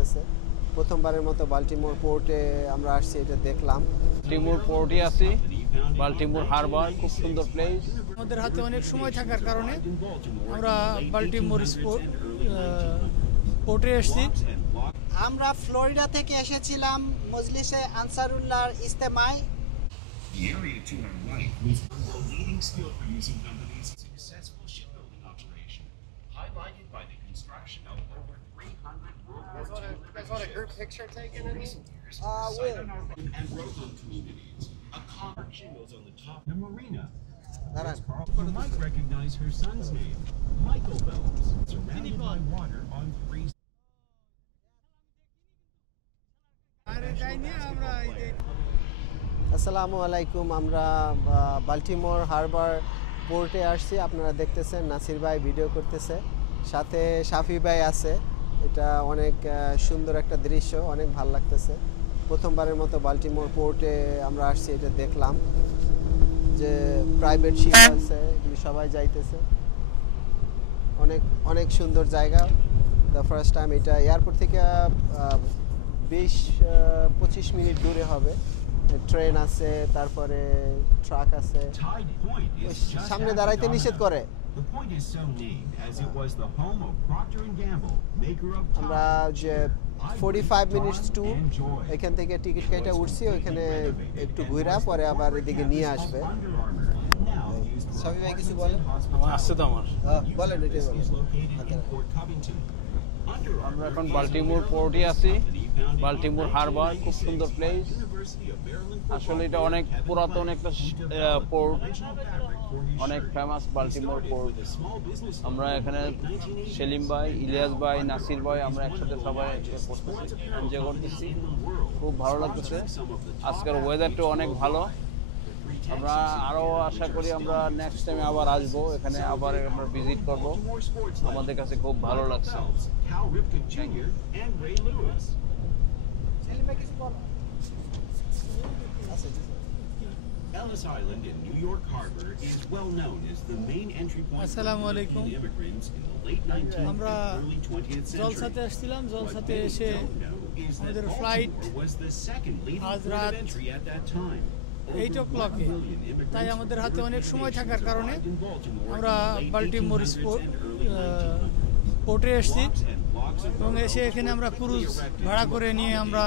লাগতেছে। প্রথমবারের মতো বাল্টিমোর পোর্টে আমরা আসছি, এটা দেখলাম। বাল্টিমোর পোর্টে আছি, বাল্টিমোর হারবার খুব সুন্দর প্লেস। আমাদের হাতে অনেক সময় থাকার কারণে আমরা বাল্টিমোর পোর্টে এসেছি। আমরা ফ্লোরিডা থেকে এসেছিলাম মজলিসে আনসারুল্লাহর ইজতেমায়। The area to our right was one of the leading steel producing companies' successful shipbuilding operation, highlighted by the construction of over 300 World War II picture taken in recent years. Site on our right and Rockland communities, a common shingles on the top. The marina. You might recognize her son's name, Michael Phelps, surrounded by water on 3. আসসালামু আলাইকুম। আমরা Baltimore Harbour পোর্টে আসছি। আপনারা দেখতেছেন নাসির ভাই video করতেছে, সাথে শাফি ভাই আছে। এটা অনেক সুন্দর একটা দৃশ্য, অনেক ভালো লাগতেছে। প্রথমবারের মতো বাল্টিমোর পোর্টে আমরা আসছি, এটা দেখলাম যে প্রাইভেট শিপ আছে, এগুলি সবাই যাইতেছে। অনেক সুন্দর জায়গা। দ্য ফার্স্ট টাইম এটা এয়ারপোর্ট থেকে 20-25 মিনিট দূরে হবে। ট্রেন আছে, তারপরে ট্রাক আছে। সামনে দাঁড়াইতে নিষেধ করে। আমরা যে 45 মিনিটস টু এখান থেকে টিকিট কেটে উঠছি, ওইখানে একটু ঘুরা পরে আবার এদিকে নিয়ে আসবে। সবই ভাই কিছু বলেন। আসছে তো আমার বলেন, এটাই বলেন। আমরা এখন বাল্টিমোর পোর্টে আছি, বাল্টিমোর হারবার খুব সুন্দর প্লেস। আসলে এটা অনেক পুরাতন একটা পোর্ট, অনেক ফেমাস বাল্টিমোর পোর্ট। আমরা এখানে সেলিম ভাই, ইলিয়াস ভাই, নাসির ভাই, আমরা একসাথে সবাই এনজয় করতেছি, খুব ভালো লাগতেছে। আজকের ওয়েদারটা অনেক ভালো। আমরা আরও আশা করি আমরা নেক্সট টাইমে আবার আসবো, এখানে আবার আমরা ভিজিট করব। আমাদের কাছে খুব ভালো লাগছে। Ellis Island in New York Harbor is well known as the main entry point for immigrants in the late 19th and early 20th century. জলসাতে আসছিলাম, জলসাতে এসে আমাদের ফ্লাইট আজ রাত 8 o'clock-এ, তাই আমাদের হাতে অনেক সময় থাকার কারণে আমরা বাল্টিমোর পোর্টে এসেছি এবং এসে এখানে আমরা ক্রুজ ভাড়া করে নিয়ে আমরা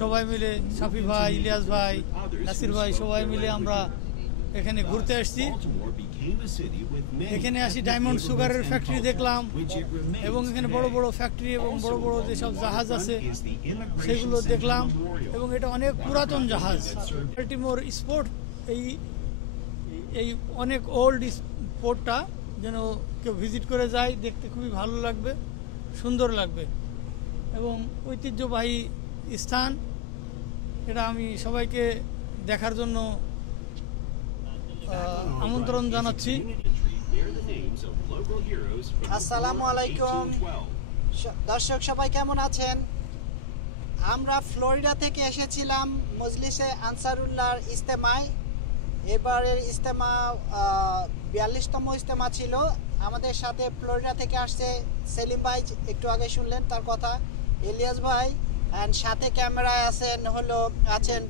সবাই মিলে, শাফি ভাই, ইলিয়াস ভাই, নাসির ভাই, সবাই মিলে আমরা এখানে ঘুরতে এসেছি। এখানে আসি ডায়মন্ড সুগারের ফ্যাক্টরি দেখলাম এবং এখানে বড় বড় ফ্যাক্টরি এবং বড় বড় যেসব জাহাজ আছে সেগুলো দেখলাম এবং এটা অনেক পুরাতন জাহাজ। বাল্টিমোর স্পোর্ট এই অনেক ওল্ড স্পোর্টটা যেন কেউ ভিজিট করে যায়, দেখতে খুবই ভালো লাগবে, সুন্দর লাগবে এবং ঐতিহ্যবাহী স্থান। এটা আমি সবাইকে দেখার জন্য আমন্ত্রণ জানাচ্ছি। আসসালামু আলাইকুম দর্শক, সবাই কেমন আছেন? আমরা ফ্লোরিডা থেকে এসেছিলাম মজলিসে আনসারুল্লাহর ইজতেমায়। এবারের ইজতেমা 42তম ইজতেমা ছিল। আমাদের সাথে ফ্লোরিডা থেকে আসছে সেলিম ভাই, একটু আগে শুনলেন তার কথা, ইলিয়াস ভাই, অ্যান্ড সাথে ক্যামেরায় আছেন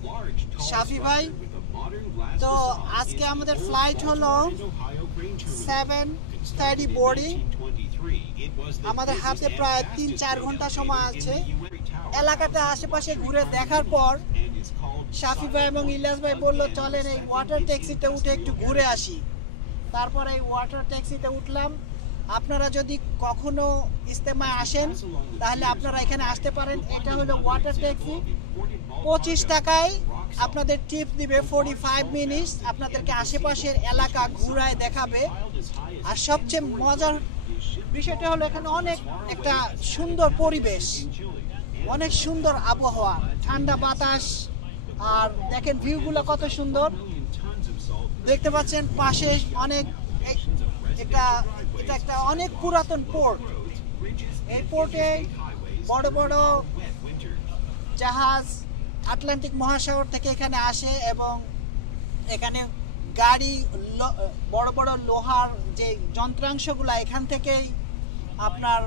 শাফি ভাই। তো আজকে আমাদের ফ্লাইট হলো 7:30 বোর্ডিং। আমাদের হাতে প্রায় 3-4 ঘন্টা সময় আছে। এলাকাটা আশেপাশে ঘুরে দেখার পর শাফি ভাই এবং ইলিয়াস ভাই বললো চলেন এই ওয়াটার ট্যাক্সিতে উঠে একটু ঘুরে আসি। তারপরে এই ওয়াটার ট্যাক্সিতে উঠলাম। আপনারা যদি কখনো ইজতেমায় আসেন তাহলে আপনারা এখানে আসতে পারেন। এটা হলো ওয়াটার ট্যাক্সি, 25 টাকায় আপনাদের টিপ দিবে 45 মিনিটস, আপনাদেরকে আশেপাশের এলাকা ঘুরায় দেখাবে। আর সবচেয়ে মজার বিষয়টা হলো এখানে অনেক একটা সুন্দর পরিবেশ, অনেক সুন্দর আবহাওয়া, ঠান্ডা বাতাস, আর দেখেন ভিউগুলো কত সুন্দর দেখতে পাচ্ছেন। পাশে এটা একটা অনেক পুরাতন পোর্ট। এই পোর্টে বড় বড় জাহাজ আটলান্টিক মহাসাগর থেকে এখানে আসে এবং এখানে গাড়ি, বড় বড় লোহার যে যন্ত্রাংশগুলো এখান থেকেই আপনার